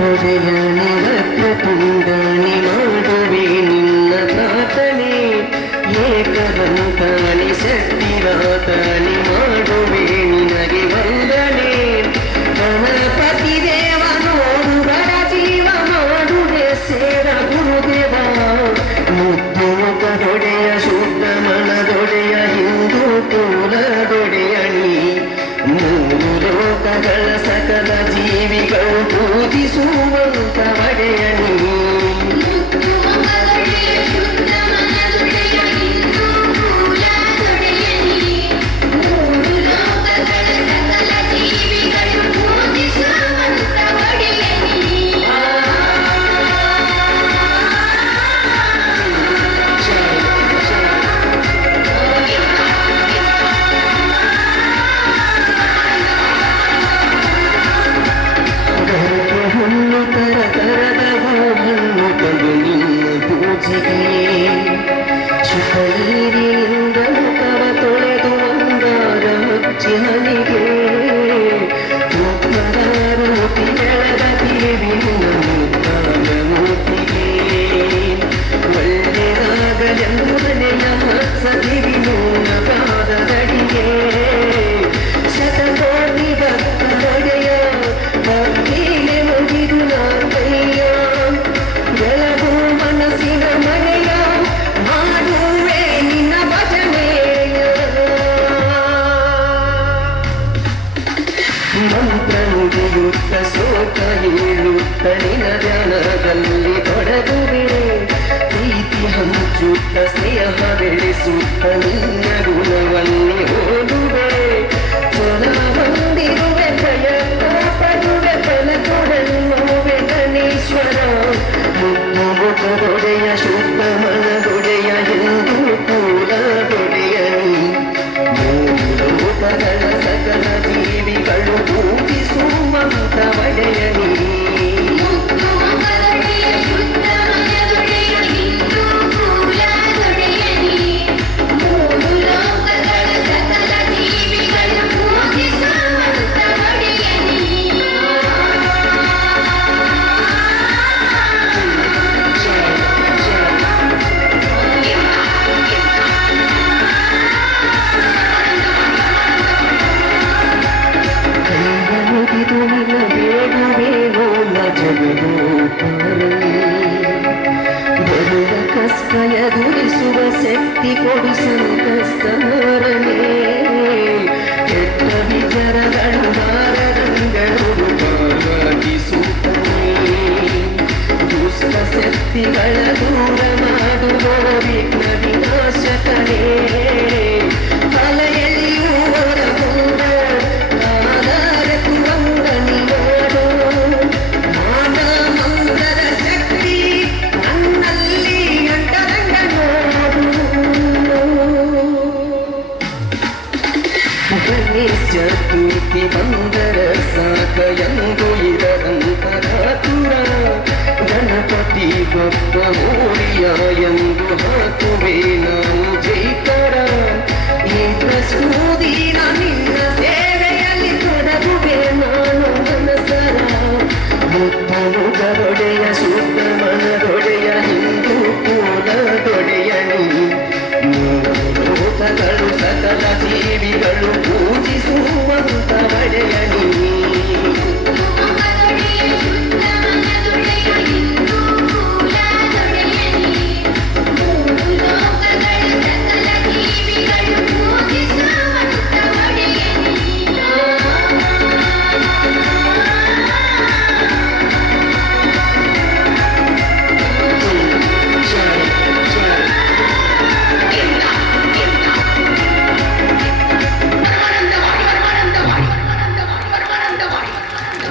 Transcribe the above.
ഹൃദയ നിരക്കുണ്ട് నిన్ను తర తరదవు నిన్ను తగు నిన్ను పూజకి ಮಂತ್ರವು ಬಿಡುತ್ತ ಸೋತ ಹೇಳುತ್ತ ನಿನಗನದಲ್ಲಿ ತೊಡಗುವೆ ಪ್ರೀತಿ ಹಂಚುತ್ತ ಸ್ನೇಹ ಬೆಳೆಸುತ್ತ ನಿನ್ನ ಗುಣವನ್ನೇ ಓದುವೆ ಚಲ ತುಲಿನ ಬೇಗವೇನೋ ಶಕ್ತಿ ಕೊಡಿಸು ಕಷ್ಟವರನೇ ಚಿತ್ರ ವಿಚಾರಗಳು ಮಾರದಂಗಳು ಭಾಗಿಸುತ್ತವೆ ಶಕ್ತಿಗಳ ದೂರ ಮೌರ್ಯಯಂದು ಹಾಕುವೆ ನಾನು ಜೈಕರ ಇಂದ್ರ ಸ್ಮೂದಿನ ನಿನ್ನ ಸೇವೆಯಲ್ಲಿ ತೊಡಗುವೆ ನಾನು ಮನಸರ ಮುತ್ತಲು ಕರುಡೆಯ ಸುತ್ತ ಮನದೊಳ